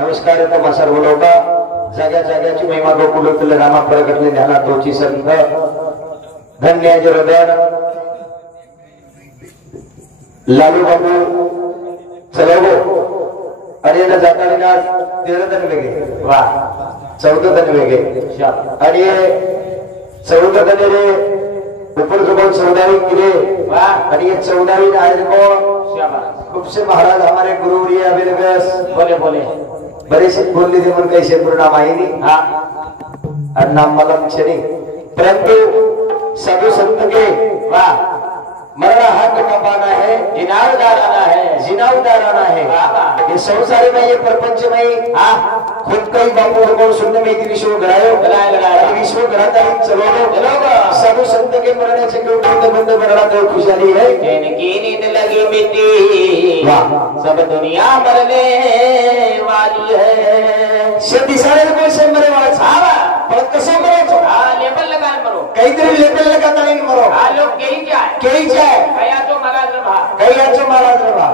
नमस्कार तुम्हा सर्व लोक जाग्या जाग्याची महिमा गोकुळ रामा प्रगटले ध्यानात तोची संत धन्य जरदन लालू बाबू चलो आणि ना जाताना 13 जण वेगळे वा 14 जण वेगळे आणि 14 जण रे ऊपर जबल 14वीं किले वा आणि ये 14वीं आए को खूब से महाराज हमारे गुरु री अबिलगस बोले बोले बड़े से बोल ली थी मन कैसे पूर्ण माहिनी हाँ और नाम मलम छनी परंतु साधु संत के वाह मरना हाथ कपाना है जिनाव दाराना है ये संसार में ये प्रपंच में खुद कई बापू को सुनने में विश्व गड़ाया विश्व गड़ाता ही चलो साधु संत के मरने से क्यों बंद मरना तो खुशहाली है जिनकी नींद लगी मिट्टी सब दुनिया मरने वाली है सिद्धि सारे कोई से मरे वाला छावा पर कैसे मरे तो लेबल लगा मरो कई दिन लेबल लगाता नहीं मरो लोग कहीं जाए कया तो महाराज रभा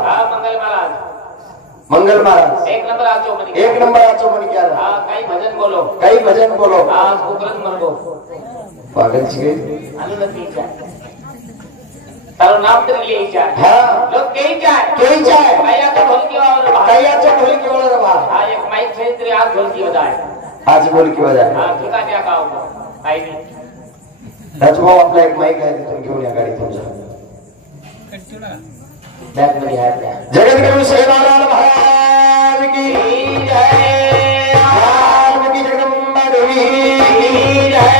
मंगल महाराज एक नंबर आचो मन क्या हां कई भजन बोलो हां कुकरन मरगो पागल छी अनुमति जाए तारो नाम तेरे लिए जाए हां लोग कहीं जाए कया तो ढोल की वाला रभा हां एक माइक से तेरे आज ढोल की बजाए हां ठिका क्या गाओ आई नहीं राजभाऊ आपला एक माइक आहे तिथून घेऊन या गाडी तुमच्या बैग में है जगत गुरु सेवालाल महाराज की जय की जगदम्बा देवी की जय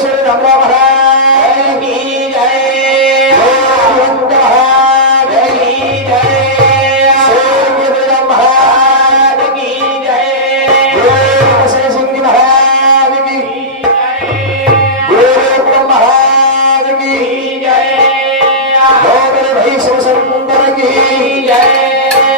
श्री राम महाराज की जय महाराज की जय श्री राम महाराज की जय सिंह महाराज की जय गुरु महाराज की जय भाई सुंदर की जय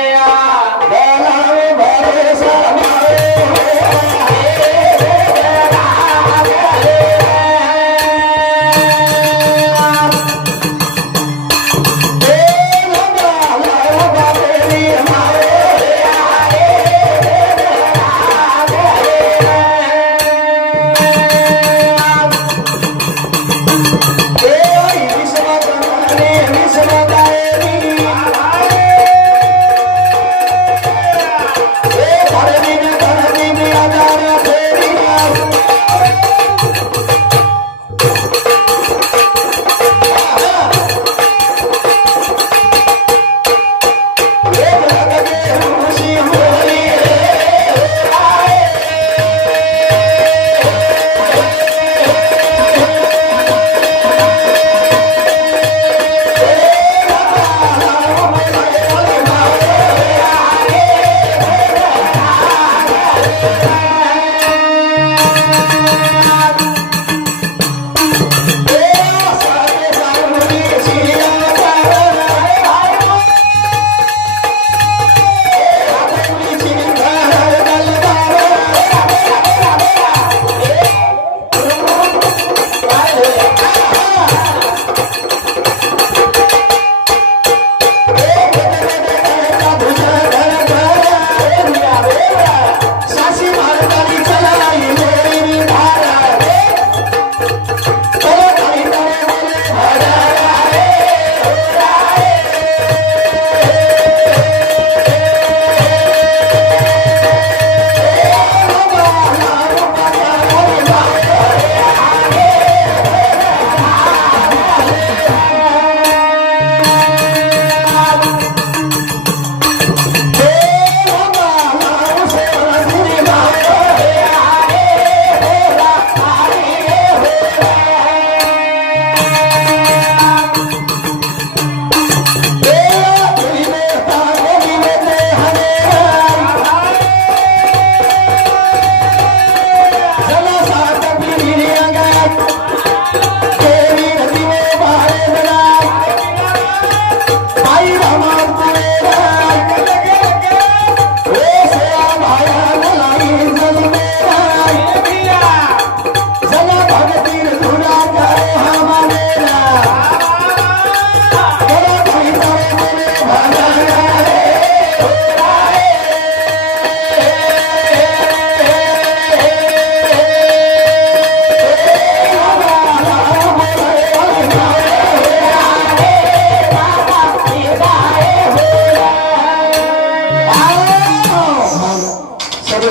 जब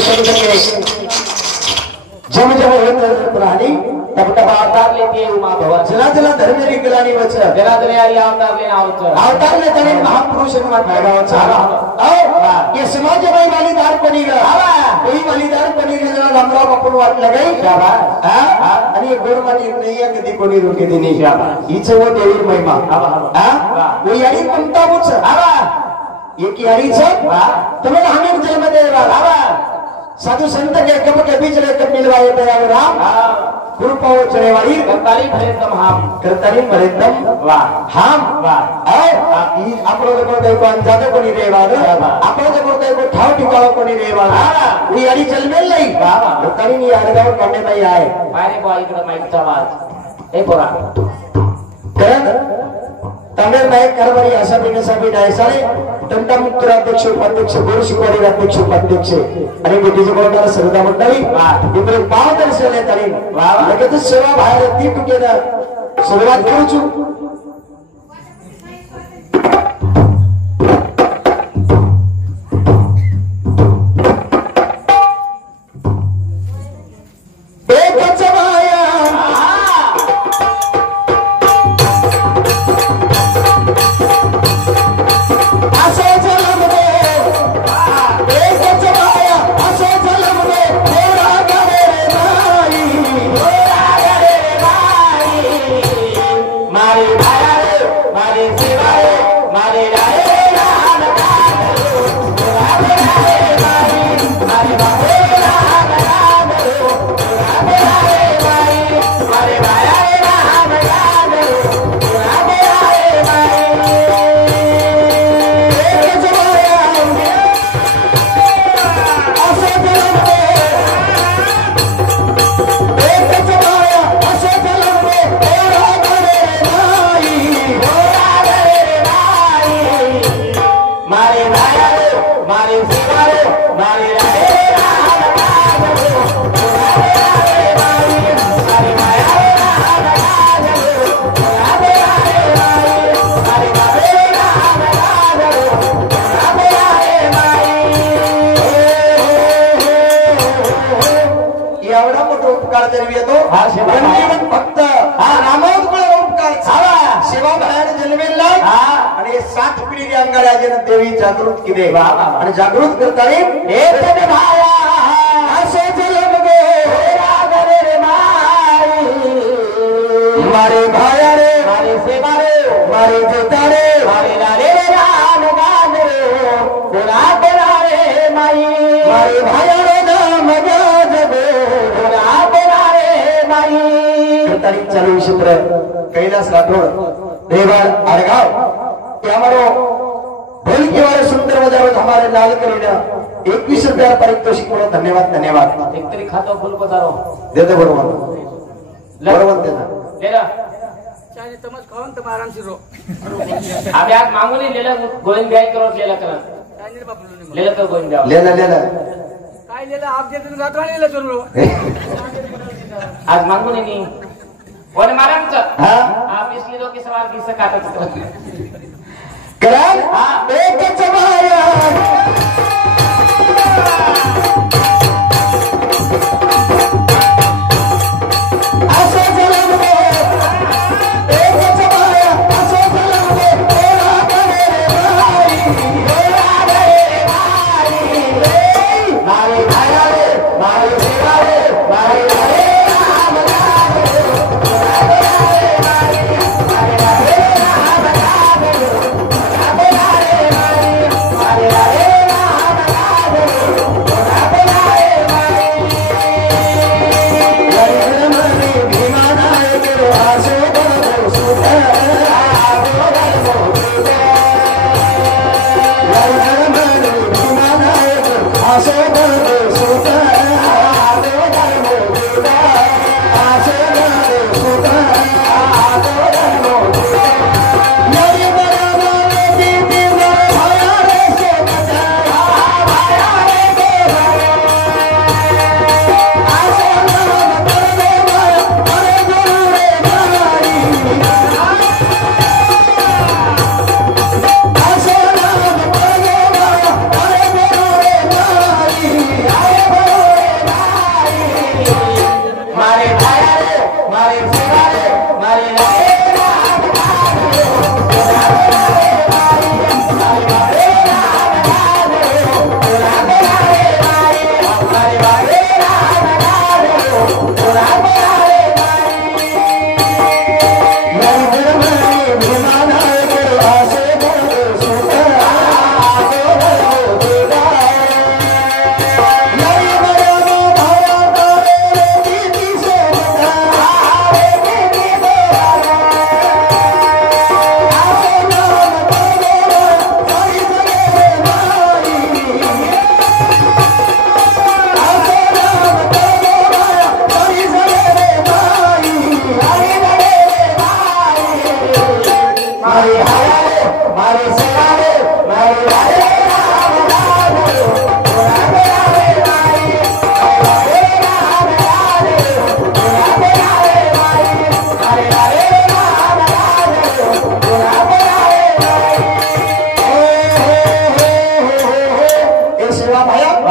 जब प्राणी तब तब अवतार लेती है उमा भवन चला चला धर्म निकलानी वच जला दुनियारी अवतार लेना अवतार ले तने महापुरुष ने मात भागवत आओ ये समाज भाई वालीदार बनी गया कोई वालीदार बनी गया लमरा बापू वाट लगाई क्या बात हां आणि गोरमानी नाही कधी कोणी रोके देणे क्या बात हीच वो देवी महिमा हां वो यारी पंता बुच एक यारीच तुम्हाला हमें जन्म देवा साधु संत के कब के बीच लेकर मिलवाए दयालु राम गुरु पाओ चले वाली करताली भरेंदम वाह हम वाह आप लोग को देखो अंजादे को नहीं रेवाल आप लोग को देखो ठाव ठिकाव को नहीं रेवाल वो यारी चल मिल नहीं करताली नहीं आ रहा करने भाई आए पारे बॉय इकडे माइक चा आवाज ए पोरा करण तमिळ नायक कारभारी असा बिनसाबी डायसाळे तंटामुक्त अध्यक्ष उपाध्यक्ष गुरु शिकवाडी अध्यक्ष उपाध्यक्ष आणि बेटीचे बोलणार सरदा मंडळी इकडे पाव दर्शन येत आणि लगेच सेवा बाहेर ती टुकेला सुरुवात करूचू फक्त सेवा बाहेर जन्मेला आणि 7 पिढी अंगाराजन देवी जागृत केले आणि जागृत करताना एक भाया असे जन्म गो रागरे रे मारे भाया रे मारे सेवा रे मारे जोता रे मारे लाले रे राम गान रे कोला कोला रे माई मारे भाया रे नाम गाजबे कोला कोला रे माई करताना चालू क्षेत्र कैलास राठौड़ देवर अड़गाव हमारो भोल के वाले सुंदर बजावत हमारे लाल करीना 21 रुपया पारितोषिक म्हणून धन्यवाद धन्यवाद एक तरी खातो फुल पधारो देते बरोबर देना लेला चाहे तमस खाऊन तुम आराम से रो अबे आज मांगूनी लेला गोविंद भाई करो लेला करा काय नाही बापू लेला कर गोविंद भाई लेला काय लेला आप देते रातवा लेला चलो आज मांगूनी नहीं और मारम हां आप इसलिए लोग के सवाल की सकाता करण एक चबाया आशा जलम में एक चबाया आशा जलम में तेरा करे भाई मारे भाया रे मारे सेवा रे मारे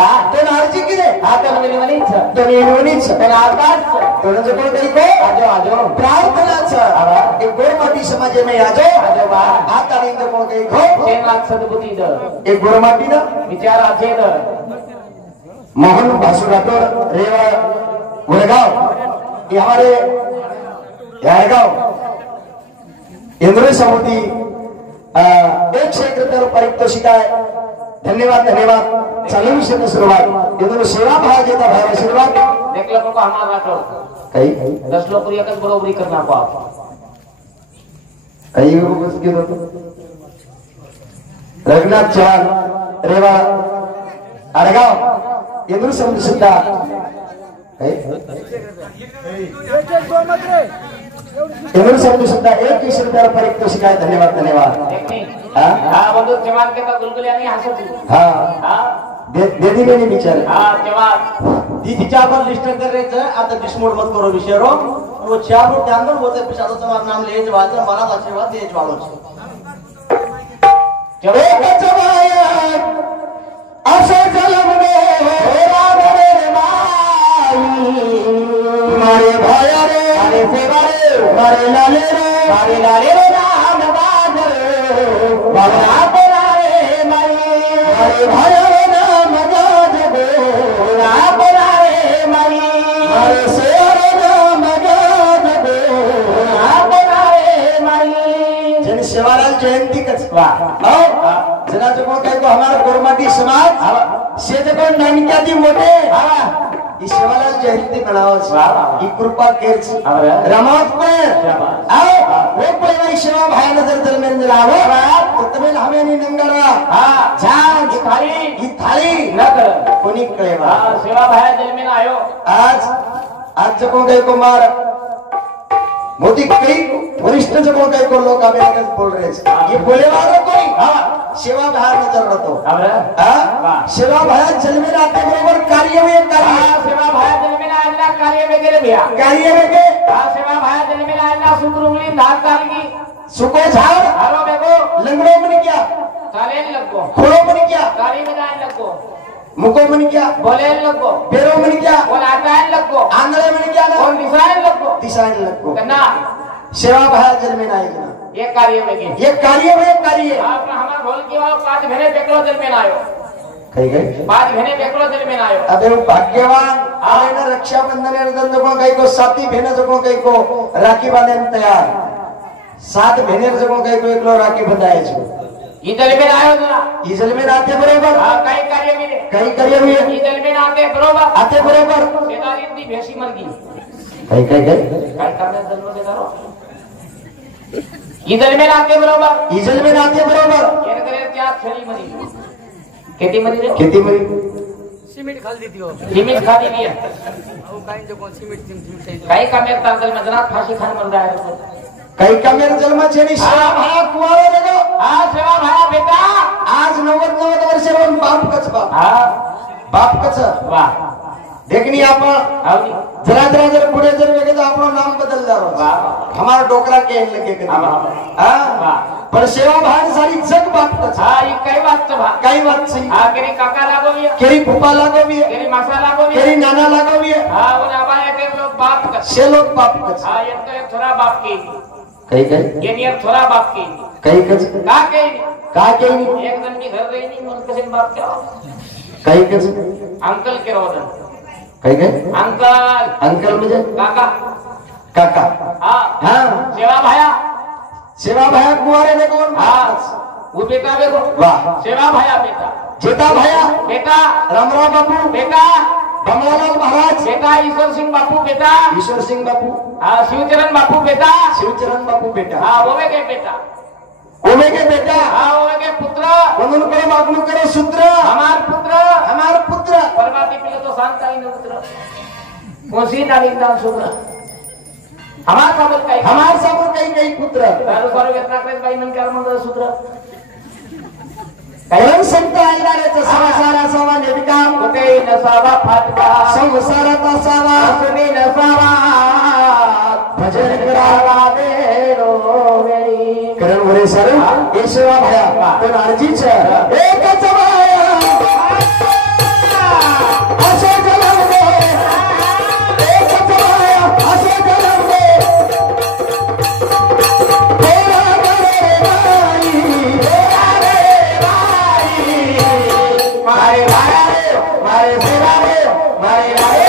वा तो नारजी किरे आता म्हणजे म्हणीच तो नेणीच पण आकाश तो जो कोण काही को आजो आजो प्रार्थनाच एक गोरमाटी समाजे में आजो आजो वा आता नहीं तो कोण काही को ते नाथ सद्बुद्धी द एक गोरमाटी ना विचार आजे द मोहन बासु राठोड रेवा वडगाव ये हमारे यारगाव इंद्र समिति 100 पारितोषिक आहे धन्यवाद धन्यवाद चालू विषय सुरुवात इधर सेवा भाव देता भाव आशीर्वाद देख लोगों को हमारा राठोड कई 10 लोग एकच बरोबरी करना को आप कई को बस के दो रघुनाथ चव्हाण रेवा आडगाव इंद्र समिति सुद्धा इंद्र समिति सुद्धा 1 पारितोषिक आहे धन्यवाद धन्यवाद हा बंधू जवान के का गुलगुले आणि हसत हा दे दिले नाही विचार हा जवान दीदीच्या आपण लिस्ट करायचं आता डिस्मोड मत करो विषय रो वो चार रो ध्यान दो होते पिछाड़ो तुम्हारा नाम ले जवान हमारा आशीर्वाद दे जवानो जब एक जवाया असो जलम में होरा रे मारे भाया रे मारे सेवा रे मारे लाले रे राम बादल मारे आपना रे मारे भाया रे नाम गाज गो आपना रे मारे सेवा रे नाम गाज गो आपना रे मारे जन शिवालाल जयंती कसवा जना जो कोण काय को हमारा गोरमाटी समाज से जो कोण नानिकादी मोठे ईश्वराला जयंती मनावं ही कृपा केरच रमावत पण आओ वो पहिला ईश्वरा भायला जर दरम्यान राहावं तर तुम्ही हमेनी नंगरवा हा छान ही थाळी न कर कोणी कळेवा सेवा भाया दरम्यान आयो आज जो कोण काही को मार मोदी कई वरिष्ठ जो कोण काही को लोग हमें बोल रहे हैं ये बोले वाला कोई हां सेवा भाया नजर रतो हां सेवा भाया जन्मे आते बरोबर कार्य में कार्य सेवा भाया जन्मे आला कार्य में गेले भैया कार्य में के हां सेवा भाया जन्मे आला सुंदरुंगली धाक कालगी सुको झाड़ हारो बेगो लंगड़ो मन क्या काले लगो खोड़ो मन क्या काली में जान लगो मुको मन क्या बोले लगो पेरो मन क्या बोल आटान लगो आंगले मन क्या बोल दिशान लगो कन्ना सेवा भाया जन्मे आएगा ये कार्य में कार्य आप हमार बोल के आओ 5 महीने बेकलो दिल में आयो कहीं गए 5 महीने बेकलो दिल में आयो अबे वो भाग्यवान आए ना रक्षाबंधन अर्धन जो कहीं को साथी बहन जो कहीं को राखी बांधने तैयार 7 महीने जो कहीं को एकलो राखी बंधाए छो इधर में आयो ना इधर में आते बरोबर हां कई कार्य में इधर में आते बरोबर सेदारी दी भेसी मर गई कई करने दल में करो इधर में आते बरोबर ये करे क्या छली मरी खेती मरी सिमेंट खाल देती हो सिमेंट खा दी है वो काई जो कौन सिमेंट कई का मेरे तांगल में जना फांसी खान मर रहा है कई का मेरे जल में छेनी सेवा भाया कुआरो देखो हां सेवा भाया बेटा आज 90 वर्ष वन बाप कच बाप कच वाह देखनी आपण जरा पुढे जर वेगे तो आपण नाम बदल जारो हमारा डोकरा के लगे के हां पर सेवा भान सारी जग बाप कच हां ये कई बात सही हां केरी काका लागोविया केरी फूफा लागोविया केरी मासा लागोविया केरी नाना लागोविया हां वो आबाया के लोग बाप कच से लोग बाप कच हां ये तो एक थोड़ा बाप की कई ये नियर थोड़ा बाप की कई कच का के एक दिन की घर रही नहीं मन कसे बाप क्या कई कच अंकल के रोदन कई अंकल मुझे काका हां सेवा भाया कुआरे ने कौन हां वो बेटा देखो वाह सेवा भाया बेटा जेता भाया बेटा रामराव बापू बेटा बमलालाल महाराज बेटा ईश्वर सिंह बापू हां शिवचरण बापू बेटा हां ओवे के बेटा हां ओवे के पुत्र म्हणून करो मागणू करो सूत्र हमार पुत्र परमाती पिले तो सांगता ही न पुत्र कोसी नालिंदा सूत्र हमार साबर काही पुत्र सारो वेतना करे बाई मन कर मंद सूत्र कयन संत आईराचे संसारा सवा निकाम कुठे नसावा फाटका संसाराचा सावा सुनी नसावा भजन करावा देरो वेळी करण वरे सर ईश्वरा भया पण अर्जीच एकच भाया बाया रे मारे सेवा रे मारे राय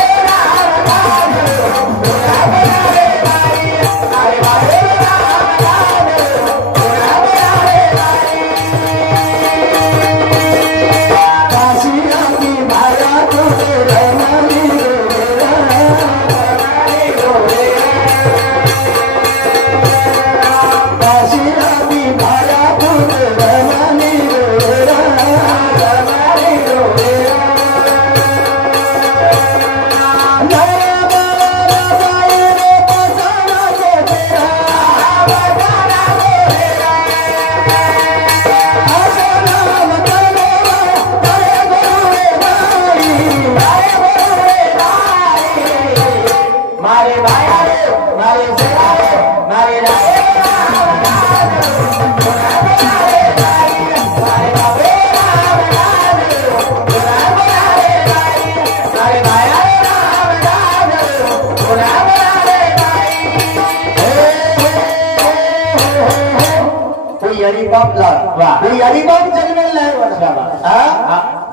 बाप जन्मेल नाही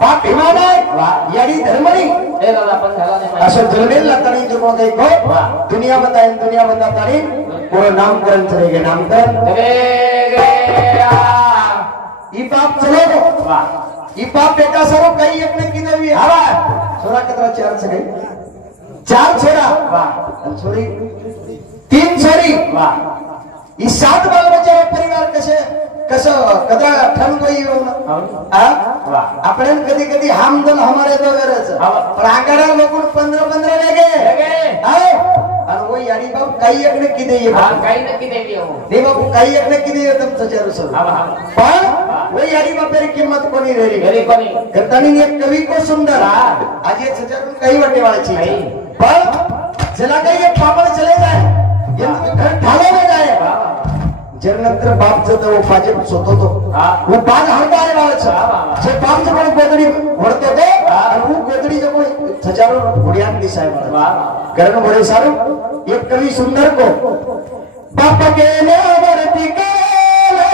बाप भीमा नाही याडी धर्मणी असं जन्मेल लागताना जो काही दुनिया बतातानी पूर्ण नामकरण चलेगे नामकरण ई बाप चलो ई बाप बेटा सरो कई एक ने की देवी हवा छोरा कितना चार से गई चार छोरा छोरी तीन छोरी ई सात बाल बच्चे परिवार कसं कदा ठरवून आपण कधी कधी हमदन हमारे दो पण आंगडा लोक 15 वेगे आणि वो याडी बाप काही एक नक्की देई काही नक्की देई दे बाप काही एक नक्की देई तुमचं चारू सर पण वो याडी बापेरी किंमत कोणी रेरी कोणी करतानी एक कवी को सुंदर आज ये सजारून काही वाटे वाळची पण जला काही एक पापड चले जाए ये घर ढाले में जाए जन्नत्र बाप जतो पाजे सोतो वो बाग हरता आहे बाळच जे बाप जे कोण गोदडी वडतो तो आणि वो गोदडी जे कोण हजारो घोडियान दिसाय मला कारण बडे सारो एक कवी सुंदर को बाप गेले वरती केले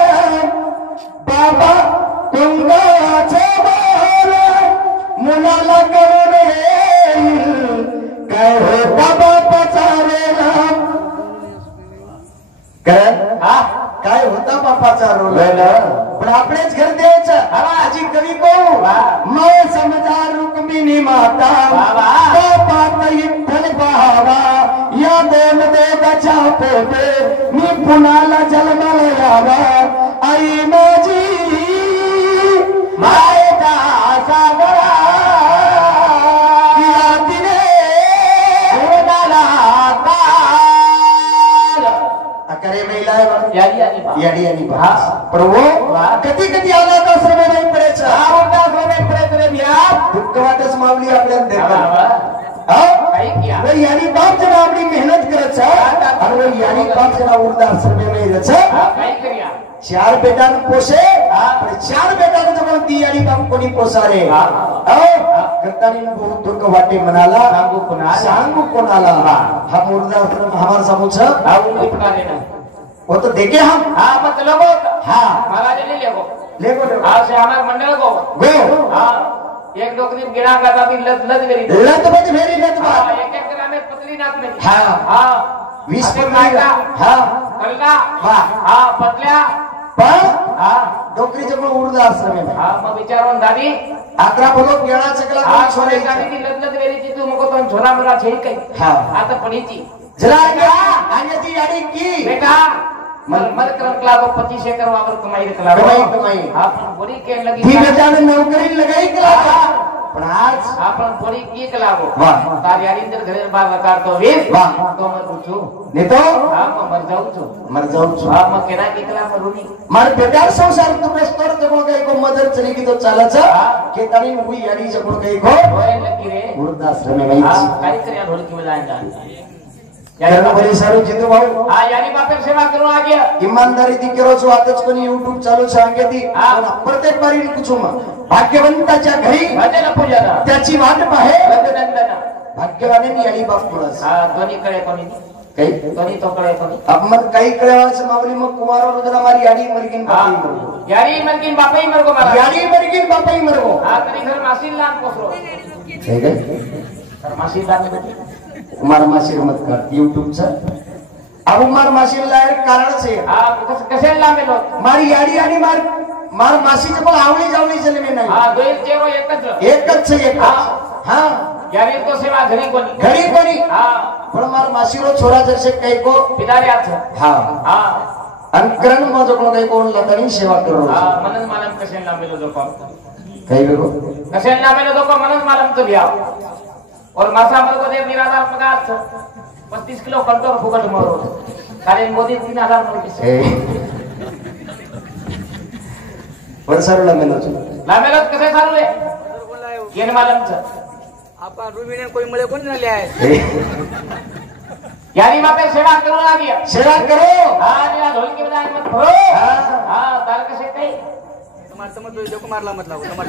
बाबा तुंगाचे बाल मुलाला करून येईल काय हो बाबा पचारेला काय होता बापाचा रोल पण आपणेच घर द्यायचं आजी कवी को मैं समजा रुक्मिणी माता बापात विठ्ठल पाहावा या दोन देवाच्या पोटे मी पुण्याला जन्माला यावा आई माझी मायेचा सागरा याडी आणि भास प्रभू कधी कधी आला तर श्रम नाही पडायचं दुःख वाटच मावली आपल्याला देतात याडी बाप जना आपली मेहनत करायचं आणि याडी बाप जना उर्दा श्रम नाही रच चार बेटा पोसे चार बेटा जमून ती याडी बाप कोणी पोसारे करतानी बहुत दुःख वाटे मनाला सांगू कोणाला हा मुर्दा हमारा समूह वो तो देखे हम हाँ मत लोगो हाँ महाराज ले लेगो लेगो आज से हमारे मंडल को गो हाँ एक डोकरी गिरा करता थी लत मेरी बज मेरी लत बात एक ग्राम में पतली नाक में हाँ हाँ 20 का हाँ कलका हाँ हाँ पतल्या पण हाँ डोकरी जब उर्द आश्रम में हाँ मैं विचारों दादी आकरा बोलो गेड़ा चकला हाँ छोरे गाड़ी की लत मेरी थी तू मुझको तो छोरा मेरा छही कहीं हाँ आता पड़ी थी जरा आगे थी याडी की बेटा मर कर क्लाबो 25 एकड़ वावर कमाई कमाई आपन बड़ी के लगी 3000 नौकरी लगाई क्लाबो पण आज आपन बड़ी की क्लाबो वाह तार यारी इंदर घरे बाबा कार तो 20 वाह तो मैं पूछू ने तो हां मैं मर जाऊं छु आप मैं केना की क्लाबो रुनी मार बेटा संसार तुमने स्तर जब गई को मदर चली की तो चालच के तनी हुई याडी जब गई को होए लगी रे वृद्धाश्रम में गई हां काय करे ढोलकी में लाइन डाल यानी बरे सारू जिंदू भाऊ हां यानी बापेर सेवा करू आ गया ईमानदारी ती करो जो आताच कोणी YouTube चालू सांगे ती प्रत्येक बारी कुछू भाग्यवंताच्या घरी भजन पूजन त्याची वाट पाहे वंदनंदन भाग्यवाने याडी बाप पुरस हां दोन्ही कडे कोणी काही कोणी तो कळे कोणी अपन काही कळेवाचं माऊली मग कुमार रुद्र मारी याडी मरगिन बापाई मरगो यारी मरकीन बापाई मरगो मला याडी मरगिन बापाई मरगो हा तरी घर मासील लान पोसरो काही काय तर मासील लान कुमार मासीर मत कर यूट्यूबचा अब कुमार मासीर लायर कारणच आहे हा कसे लांबेलो मारी याडी आणि मार मासीचे पण आवळी जावळी चले मी नाही हा दोन चेरो एकच एक हा यारी तो सेवा घरी कोणी हा पण मार मासीरो छोरा जरसे काही को पिदारी आछ हा हा अंकरण मजो कोण काही कोण लतानी सेवा करो हा मनन मालम कसे लांबेलो जो काही बेगो कसे लांबेलो जो मनन मालम तो बिया और मासा मर को दे निराधार पगार 35 किलो कंट्रोल फुकट मारो कारण मोदी 3000 नोटीस वर्षाला मेलो लांबेलो कसे सारू रे येन मालम छ आपा रुबीने कोई मले कोण झाले आहे यारी माते सेवा करू लागी सेवा करो हा निरा ढोल के बजाय मत भरो हा तार कसे काही तुम्हार समज जो मारला मत लागो तुम्हार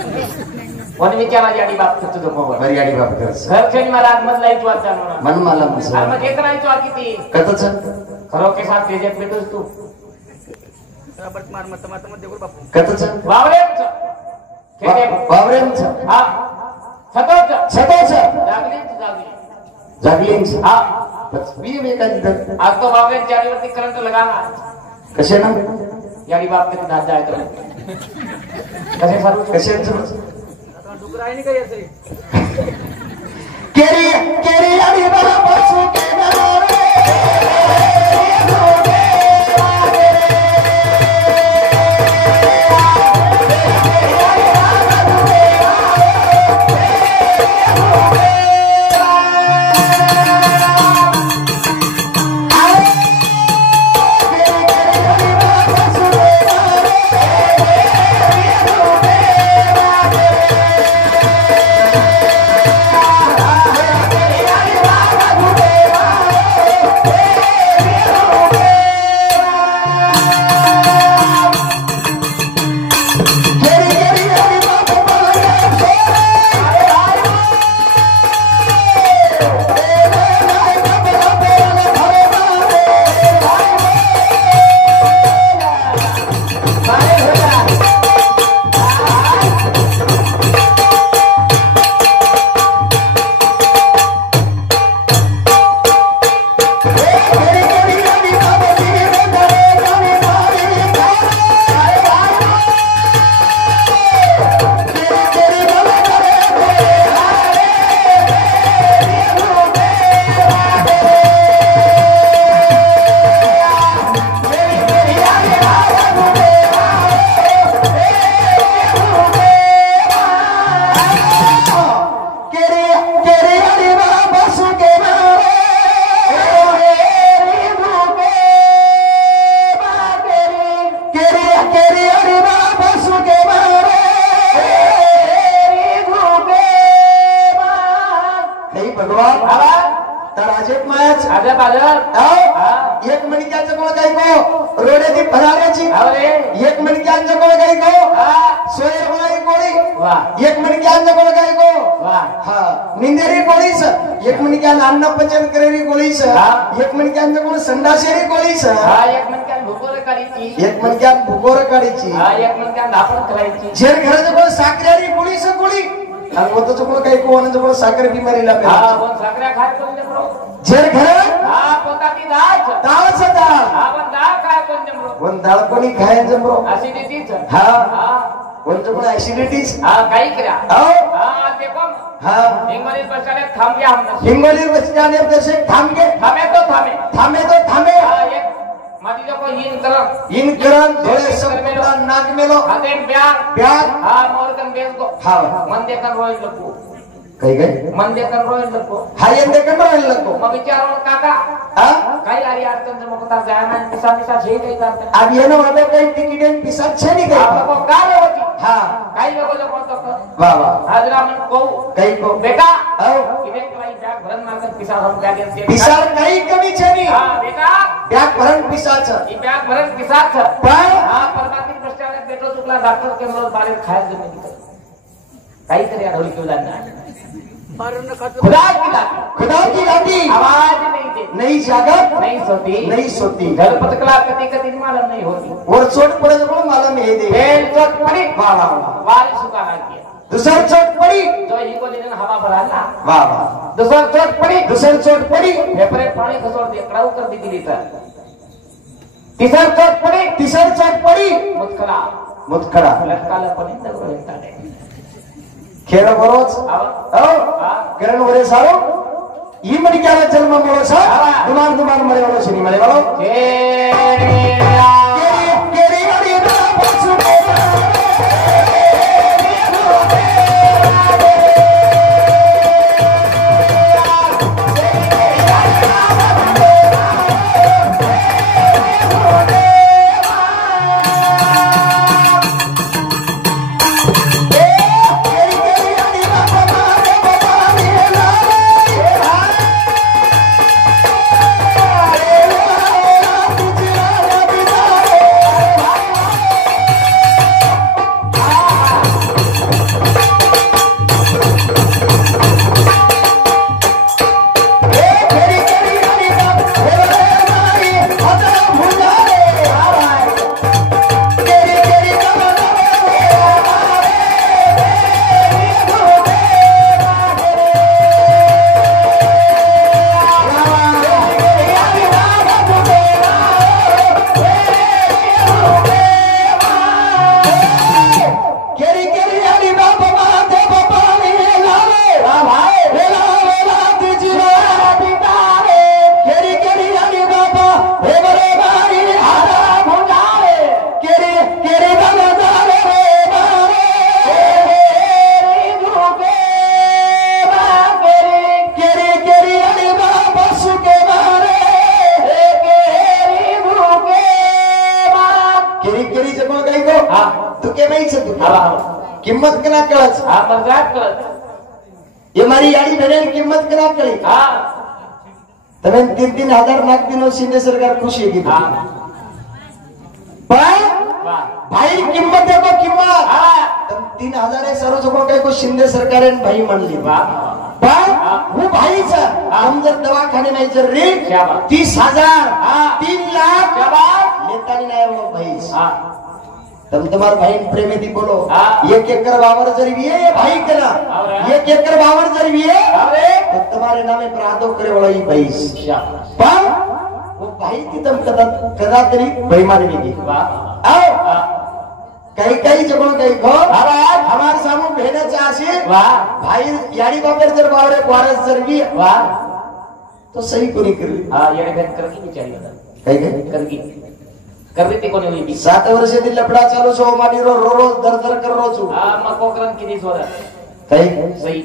कोणी विचारा याडी बाप तुझं जो मोबाईल बरी गाडी बाप करस घर खेळी मला आज मधला इच वाचा ना मन मला मस अरे मग एक राहायचो आ किती कतच खरो के साथ तेजत भेटोस तू बट मार मत मत देखो बापू कतच वावरेच खेळे बावरेंच हा सतोच जागली जागली हा बस भी बेका इधर आज तो वावरे चारीवरती करंट लगाना कसे ना याडी बाप के दादा जाए तो कसे सारू कसे डुकर आहे नाही काही असं केरी आणि बाबा बसू के नरे एक मणक्याचं कोण काही को रोडे भराऱ्याची एक मणक्यांचं कोण काही को सोयर होणारी कोळी एक मणक्यांचं कोण काही को हा निंदेरी कोळीच एक मणक्यान अन्न पचन करेरी कोळीच एक मणक्यांचं कोण संडासेरी कोळीच एक मणक्यान भुकोर काढीची एक मणक्यान भुकोर काढीची एक मणक्यान धापण करायची जेर घराचं कोण साखरेरी कोळीच कोळी आणि होतं कोण काही कोणाचं कोण साखर बिमारीला साखऱ्या खाय कोण जेर घर पोताती दाळ दाळच दाळ आपण दाळ काय कोण जमरो कोण दाळ कोणी खायचं ब्रो ऍसिडिटीच हा कोणतं कोण ऍसिडिटीच काही करा ते पण हिंगोली बस स्टँड थांब गया हम हिंगोली बस स्टँड जैसे थांब के थामे तो थामे एक मादी को इन करन धोळे संपूर्ण नाग मेलो हाते ब्याग मोरकन बेस को मन देखन रोय लपू काही मन देखन रोय लपू हाय देखन रोय लपू मग विचारो काका काही आरी अडचण मग जाय ना पिसा छे काही करते अब ये ना वाला काही तिकीट पिसा छे नहीं आप गई को काय होती काही लोग तो वाह वाह हाजरा मन को काही को बेटा आओ इने भाई बैग भरन मारकर पिसा हम क्या देते पिसा काही कमी छे नहीं बेटा बैग भरन पिसा छ ई बैग भरन पिसा छ पर परमात्मा प्रश्न बेटो चुकला डॉक्टर के मरोज बारे खाए जमीन काही करे ढोली क्यों जाना पारण खात खुदा की दाती खुदा की दाती आवाज नहीं देती नहीं जागत नहीं सोती नहीं सोती घर पतकला कती कती मालूम नहीं होती वर चोट पडत पण मला हे दे बेल चोट पड़ी वाह वाह वाह वारिस सुखाना किया दुसर चोट पडी जो ही को दिन हवा भराला वाह वाह दुसर चोट पड़ी दुसर चोट पडी फेफड़े पानी खसोड़ दिया कड़ाऊ कर दी लीटर तीसर चोट पड़ी तिसर चोट पडी मुस्कला मुतखडा लटकाला पनिंद गोळेताडे खेळ बरोच हो करण वरे सारो ಈ ಮಡಿಕ್ಯಾಲ ಜನ್ಮ ಮಾಡೋಸ ದುಮಾನ್ ದುಮಾನ್ ಮಳೆವಳು ಶನಿ ಮಳೆವಳು किंमत कना कळच हा मजाक करत ये मारी याडी भेणे किंमत कना कळी हा તમે 3,000 નાખ દિનો સિંધે સરકાર ખુશી કીધું हा પણ वाह भाई किंमत देखो किंमत हा 3,000 એ સરો જકો કઈ કો સિંધે સરકારે ભાઈ માनली वाह पण હું भाईचा हम जर दवाखाने नाही जर रे क्या बात 30,000 हा 3 लाख क्या बात लेतानी नाही वो भाई हा तुम तुम्हारे भाई प्रेमी थी बोलो हाँ। 1 एकड़ बावर जरवी है ये भाई करा और 1 एकड़ बावर जरवी है अरे तो तुम्हारे नामे प्रादो करे वाला ही भाई शाबाश पर वो भाई की तुम कदा तेरी बेईमानी की वाह आओ हा कई कई जगह कई को आवाज हमारे सामू भेने चासी वाह भाई याडी बापर जर बावरे बारस जरवी वाह तो सही को नहीं करी हा येणे भेट करकी बिचारी कई कई करकी करवी ते कोणी होई 7 वर्षातील लफडा चालू छो माडी रो रो रो दर दर कर रो छु हा मग कोकरन किती सोदा कई सही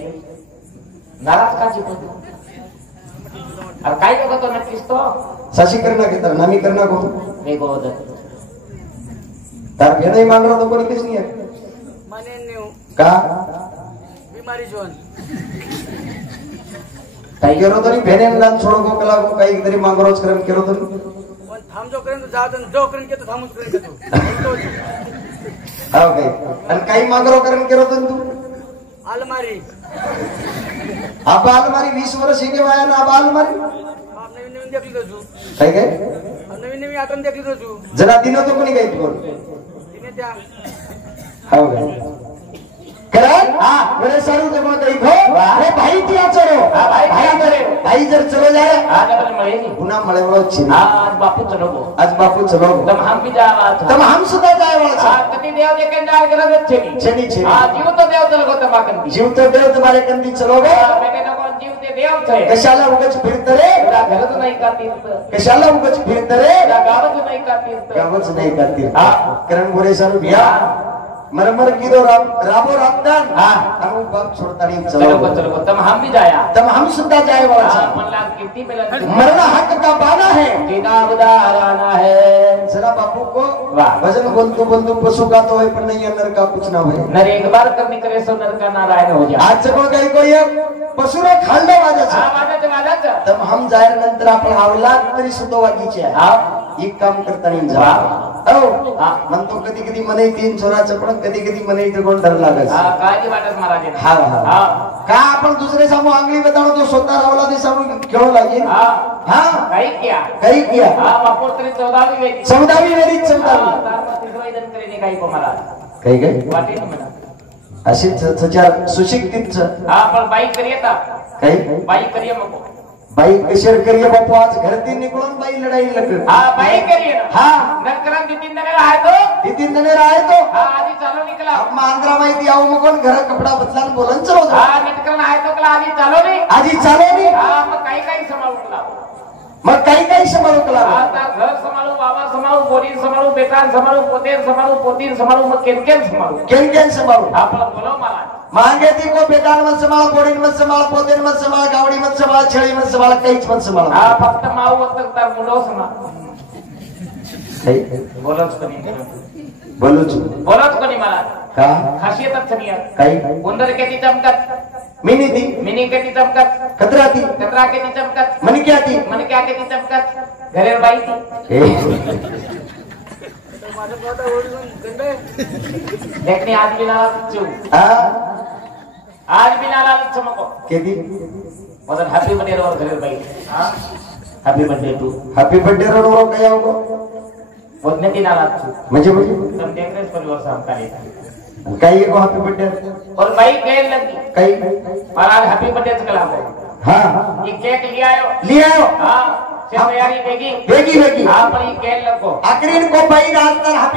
नाराज का जी पण अरे काय लोक तो नक्कीच तो साशी करना के तर नामी करना को मी गोद तार भेणे मांग रहा तो कोणी किस नहीं है माने न्यू का बीमारी जोन काही केरो तरी भेणे लान छोडो को कला को काही तरी मांग रोज करम केरो तरी पण थांब जो करेन तो जात जो करेन के तो थांबूच करेन के तू हाव काही आणि काही मांग रो करम केरो तरी तू अलमारी आप अलमारी 20 वर्ष के वाया ना आप अलमारी आप नवीन नवीन देखली तो तू काही काय नवीन नवीन आठवण देखली तो तू जरा दिनो तो कोणी काही बोल तिने त्या हाव काही करण हां मेरे सारू जमा कई भो अरे भाई दिया चलो हां भाई करे भाई जर चलो जाए आज अपन मळे नी पुन्हा मळे वळ छी आज बापू चलो आज बापू चलो तम हम भी जावा तम हम सुद्धा जाय वळ हा कधी देव जे केन जाय करत छेनी छेनी छेनी हा जीव तो देव चल गो तमा कंदी जीव तो देव तुम्हारे कंदी चलो गे बेटे नको जीव ते देव छे कशाला उगच फिरत रे तुला घरच नाही का तीर्थ कशाला उगच फिरत रे तुला गावच नाही का तीर्थ गावच नाही करती हा करण गोरे सारू भिया मरमर कीदो राबो राबदान हां अनु बाप छोड़ता नहीं चलो तम हम भी जाया तम हम सुद्धा जाए वाला हां मन लाग कीर्ति मिलन मरना हक का पाना है सीधा उदाहरण है जरा बापू को वाह भजन बोलतू बोलतू पशु का तो है पर नहीं अंदर का कुछ ना है नर एक बार करनी करे सो नर का नारायण हो जा आज जगो काही कोई पशुरा खाल्ला वाजाचा हा वाजाचं तम हम जायर नंतर आपण आवलाद तरी सुद्धा वागीचे हा एक काम करता नाही जा हो मन तो कधी कधी मने तीन छोराचं पण कधी कधी मने इथे कोण डर लागत हा काळजी वाटत महाराज हा हा का आपण दुसरे सामू आंगली बताड़ो तो स्वतः रावला दे सामू क्यों लागे हाँ काही किया बापूर तरी 14वी वेदी 14वी वेदी 14वी तिसरं जण करेने काही कोणाला काही काय वाटे ना म्हणा अशीच सचार सुशिक्षित पण बाई करी येता काही बाई करिये मग बाई कशर करिए बापू आज घरती निकलून बाई लढाई लग बाई करिये हाँ नकरन 2-3 दिन आहे तो 2-3 दिन राहे तो आधी चालू निकला मांद्रा माहिती आऊ मग घर कपडा बदलान बोलन चलो नटकरन आहे तो कला आधी चालू नाही आधी चालू नाही मग काही सांभाळू कला मग काही सांभाळू कला आता घर सांभाळू बाबा सांभाळू बोली सांभाळू बेटा सांभाळू पोते सांभाळू पोती सांभाळू मग केन सांभाळू आपण बोलव मला मांगे ती को बेटान मत संभाळ बोडीन मत संभाळ पोतेन मत संभाळ गावडी मत संभाळ छेळी मत संभाळ काहीच मत संभाळ फक्त माऊ वत तर मुलं सांभाळ बोलच कोणी मला का खासियतच नाही काही गोंधळ किती चमकत मिनी किती चमकत कतरा किती चमकत मन क्या किती चमकत घरेर बाई देखने आज भी नाला चमको केदी मदन हैप्पी बर्थडे रो घरेर बाई happy birthday to happy birthday रो काय होगो वदने की नाला म्हणजे तुम देख रहे परिवार साम का काही को हैप्पी बर्थडे और बाई केक लगी काही महाराज हैप्पी बर्थडे कला हाँ ये केक ले आयो हाँ तैयारी बेगी बेगी हाँ पर ये केक लगो आखिरी को बाई रात हैप्पी